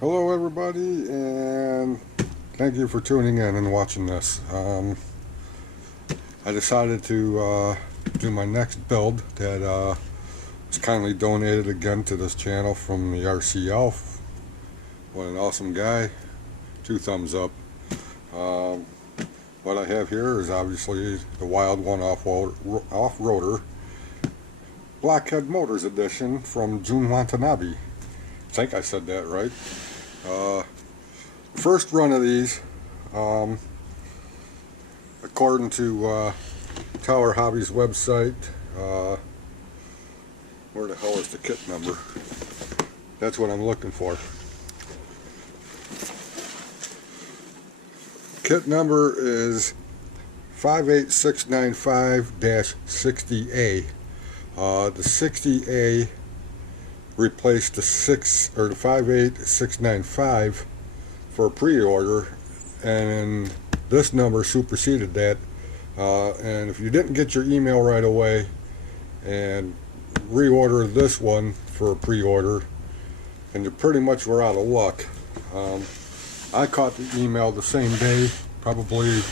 Hello everybody, and thank you for tuning in and watching this. I decided to do my next build that was kindly donated again to this channel from the RCL. What an awesome guy. 2 thumbs up. What I have here is obviously the Wild One off-roader Blockhead Motors edition from June Watanabe. I think I said that right. First run of these, according to Tower Hobby's website, where the hell is the kit number? That's what I'm looking for. Kit number is 58695-60A. The 60A replaced the 58695 for pre-order, and this number superseded that. And if you didn't get your email right away and reorder this one for a pre-order, and you pretty much were out of luck. I caught the email the same day, probably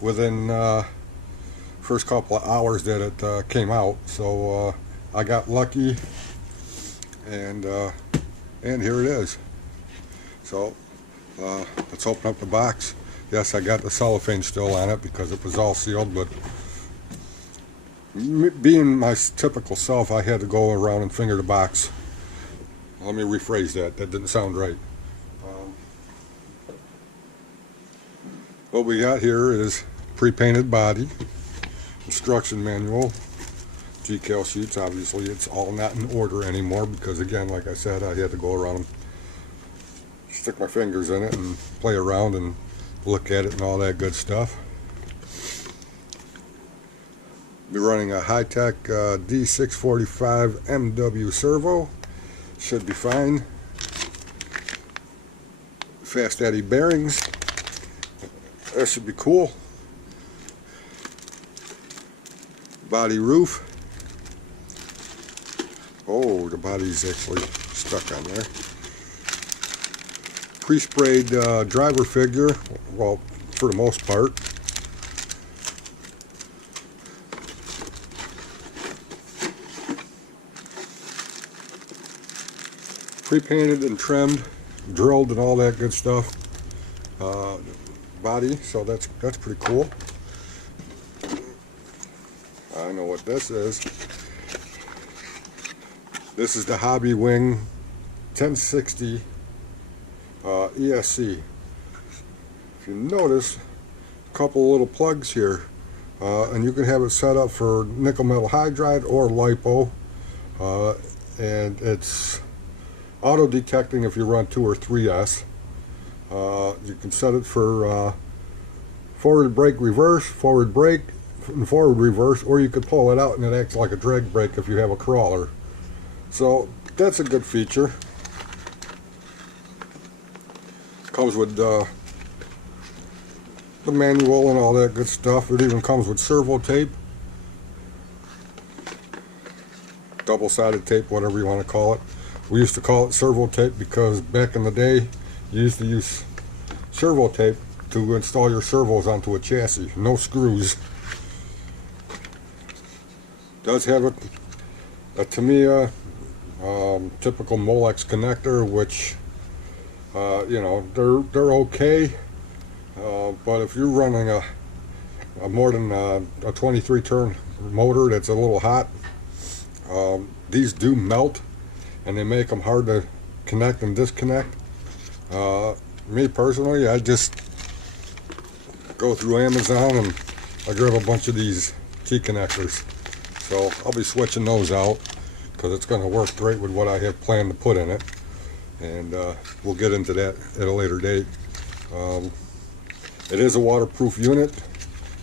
within first couple of hours that it came out, so I got lucky, and here it is. So let's open up the box. Yes, I got the cellophane still on it because it was all sealed, but being my typical self, I had to go around and finger the box. Let me rephrase that. That didn't sound right. What we got here is pre-painted body, instruction manual, decal sheets. Obviously it's all not in order anymore because, again, like I said, I had to go around and stick my fingers in it and play around and look at it and all that good stuff. Be running a high-tech D645 MW servo. Should be fine. Fast Daddy bearings. That should be cool. Body roof. Oh, the body's actually stuck on there. Pre-sprayed driver figure, well, for the most part. Pre-painted and trimmed, drilled and all that good stuff. Body, so that's pretty cool. I know what this is. This is the Hobby Wing 1060 ESC. If you notice, a couple little plugs here, and you can have it set up for nickel metal hydride or lipo, and it's auto detecting if you run 2 or 3S. You can set it for forward brake, reverse, forward brake, and forward reverse, or you could pull it out and it acts like a drag brake if you have a crawler. So that's a good feature. Comes with the manual and all that good stuff. It even comes with servo tape, double-sided tape, whatever you want to call it. We used to call it servo tape because back in the day you used to use servo tape to install your servos onto a chassis. No screws. Does have a Tamiya typical Molex connector, which you know, they're okay, but if you're running a more than a 23 turn motor that's a little hot, these do melt and they make them hard to connect and disconnect. Me personally, I just go through Amazon and I grab a bunch of these T-connectors. So I'll be switching those out because it's going to work great with what I have planned to put in it. And we'll get into that at a later date. It is a waterproof unit.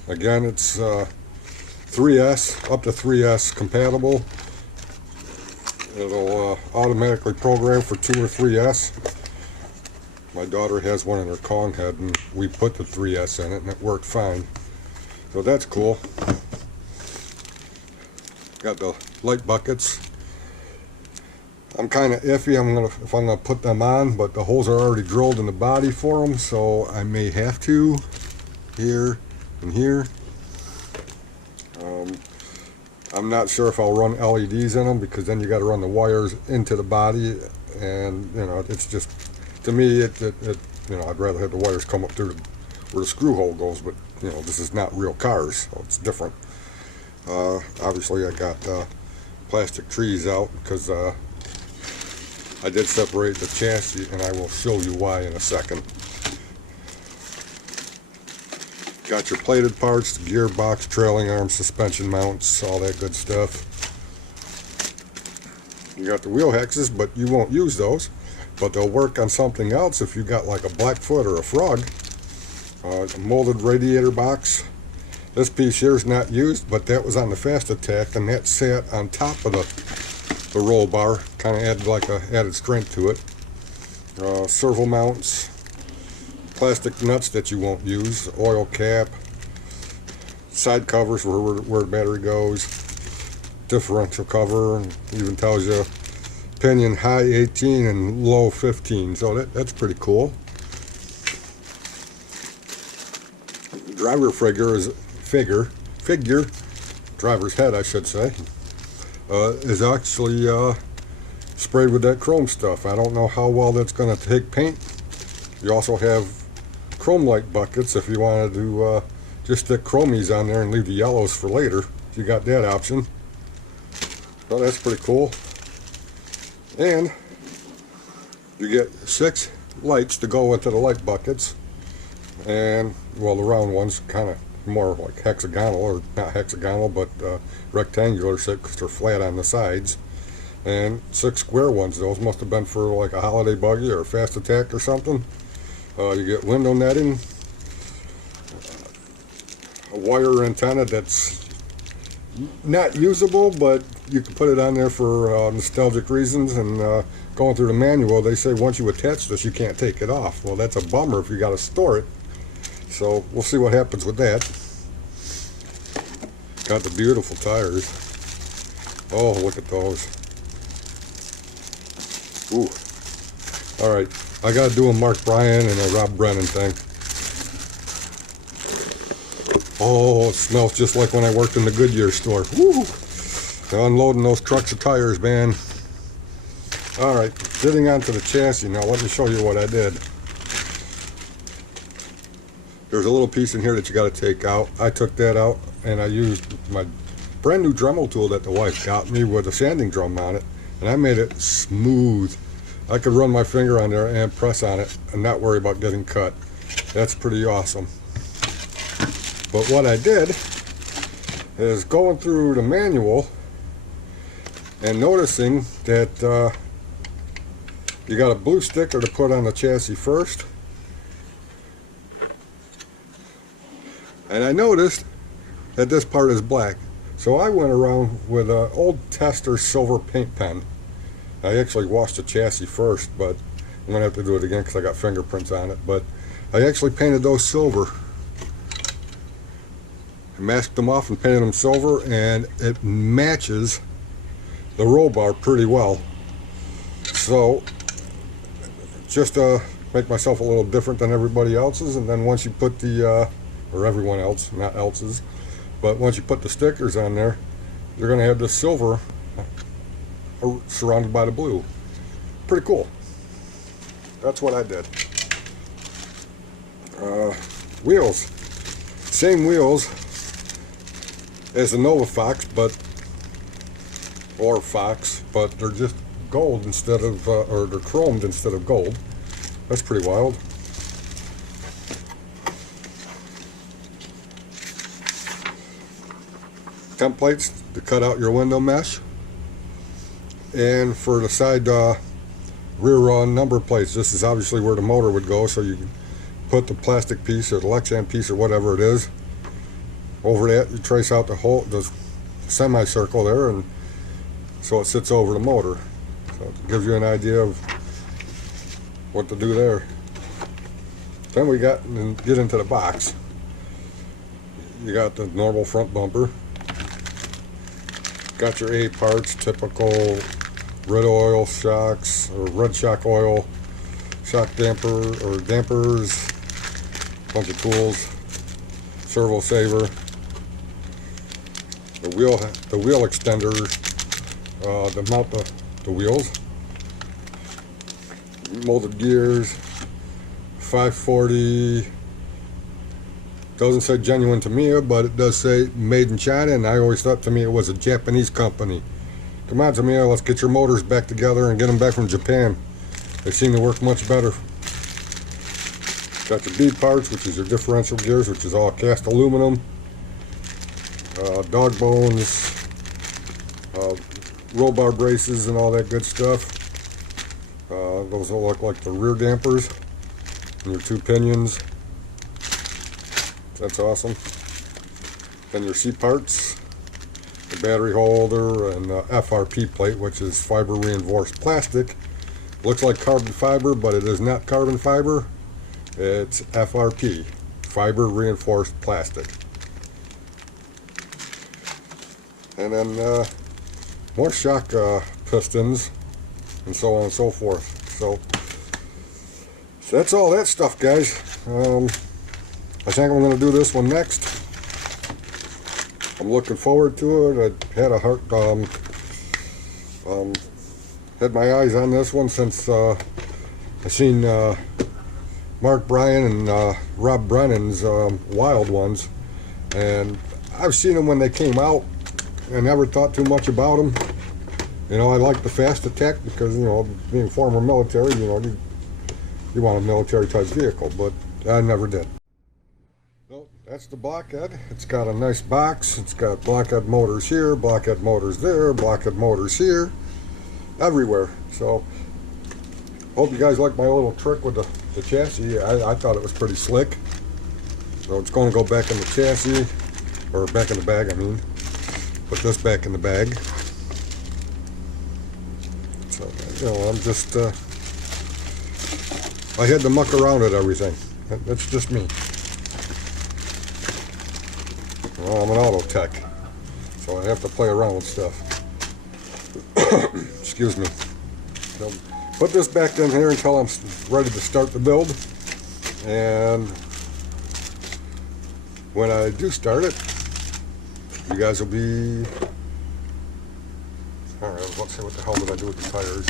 Again, it's 3S, up to 3S compatible. It'll automatically program for 2 or 3S. My daughter has one in her Kong head, and we put the 3S in it, and it worked fine. So that's cool. Got the light buckets. I'm kind of iffy if I'm gonna put them on, but the holes are already drilled in the body for them, so I may have to here and here. I'm not sure if I'll run LEDs in them, because then you got to run the wires into the body, and you know, it's just, to me, you know, I'd rather have the wires come up through where the screw hole goes, but you know, this is not real cars, so it's different. Obviously I got plastic trees out because I did separate the chassis, and I will show you why in a second. Got your plated parts, the gearbox, trailing arm, suspension mounts, all that good stuff. You got the wheel hexes, but you won't use those, but they'll work on something else if you got like a Blackfoot or a Frog. A molded radiator box. This piece here is not used, but that was on the Fast Attack, and that sat on top of the roll bar, kind of added like a added strength to it. Servo mounts, plastic nuts that you won't use, oil cap, side covers where the battery goes, differential cover, and even tells you pinion high 18 and low 15, so that's pretty cool. Driver figure, driver's head I should say, is actually sprayed with that chrome stuff. I don't know how well that's going to take paint. You also have chrome light buckets if you wanted to just stick chromies on there and leave the yellows for later. You got that option. Well, that's pretty cool. And you get 6 lights to go into the light buckets, and well, the round ones kind of more like hexagonal, or not hexagonal, but rectangular, so because they're flat on the sides. And 6 square ones. Those must have been for like a holiday buggy or a Fast Attack or something. You get window netting, a wire antenna that's not usable, but you can put it on there for nostalgic reasons. And going through the manual, they say once you attach this, you can't take it off. Well, that's a bummer if you got to store it. So we'll see what happens with that. Got the beautiful tires. Oh, look at those. Ooh. Alright, I gotta do a Mark Bryan and a Rob Brennan thing. Oh, it smells just like when I worked in the Goodyear store. Woo! They're unloading those trucks of tires, man. Alright, getting onto the chassis now, let me show you what I did. There's a little piece in here that you got to take out. I took that out, and I used my brand new Dremel tool that the wife got me with a sanding drum on it, and I made it smooth. I could run my finger on there and press on it and not worry about getting cut. That's pretty awesome. But what I did is going through the manual and noticing that you got a blue sticker to put on the chassis first. And I noticed that this part is black. So I went around with an old Tester silver paint pen. I actually washed the chassis first, but I'm going to have to do it again because I got fingerprints on it. But I actually painted those silver. I masked them off and painted them silver, and it matches the roll bar pretty well. So just to make myself a little different than everybody else's, and then once you put the or everyone else, not else's, but once you put the stickers on there, you're going to have the silver surrounded by the blue. Pretty cool. That's what I did. Wheels. Same wheels as the Nova Fox, or Fox, but they're just gold instead of, or they're chromed instead of gold. That's pretty wild. Templates to cut out your window mesh, and for the side rear number plates, this is obviously where the motor would go, so you can put the plastic piece or the Lexan piece or whatever it is over that. You trace out the semicircle there, and so it sits over the motor, so it gives you an idea of what to do there. Then we get into the box. You got the normal front bumper. Got your A parts, typical red oil shocks, or red shock oil, shock damper or dampers, bunch of tools, servo saver, the wheel extender to mount the wheels, molded gears, 540. Doesn't say genuine Tamiya, but it does say made in China, and I always thought Tamiya was a Japanese company. Come on, Tamiya, let's get your motors back together and get them back from Japan. They seem to work much better. Got your B parts, which is your differential gears, which is all cast aluminum. Dog bones, roll bar braces, and all that good stuff. Those all look like the rear dampers, and your 2 pinions. That's awesome. Then your C parts, the battery holder, and the FRP plate, which is fiber reinforced plastic. Looks like carbon fiber, but it is not carbon fiber. It's FRP, fiber reinforced plastic. And then more shock pistons, and so on and so forth. So that's all that stuff, guys. I think I'm going to do this one next. I'm looking forward to it. I had had my eyes on this one since I seen Bryan and Rob Brennan's Wild Ones, and I've seen them when they came out and never thought too much about them. You know, I like the fast attack because, you know, being former military, you know, you want a military type vehicle, but I never did. So that's the Blockhead. It's got a nice box. It's got Blockhead motors here, Blockhead motors there, Blockhead motors here, everywhere. So hope you guys like my little trick with the chassis. I thought it was pretty slick. So it's going to go back in the chassis, or back in the bag, I mean. Put this back in the bag. So, you know, I'm just, I had to muck around at everything. That's just me. Well, I'm an auto tech, so I have to play around with stuff. Excuse me. So, put this back in here until I'm ready to start the build. And when I do start it, you guys will be... Alright, let's see, what the hell did I do with the tires?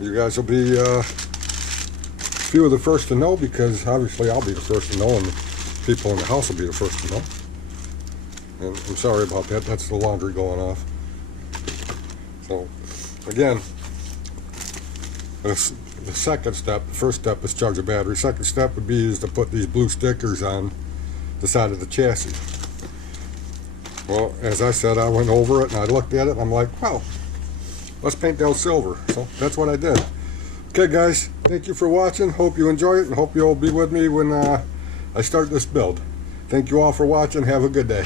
You guys will be a few of the first to know, because obviously I'll be the first to know, and people in the house will be the first to know. And I'm sorry about that, that's the laundry going off. So, again, the second step, the first step is charge the battery. Second step would be is to put these blue stickers on the side of the chassis. Well, as I said, I went over it and I looked at it and I'm like, well, let's paint those silver. So that's what I did. Okay, guys, thank you for watching. Hope you enjoy it, and hope you'll be with me when I start this build. Thank you all for watching. Have a good day.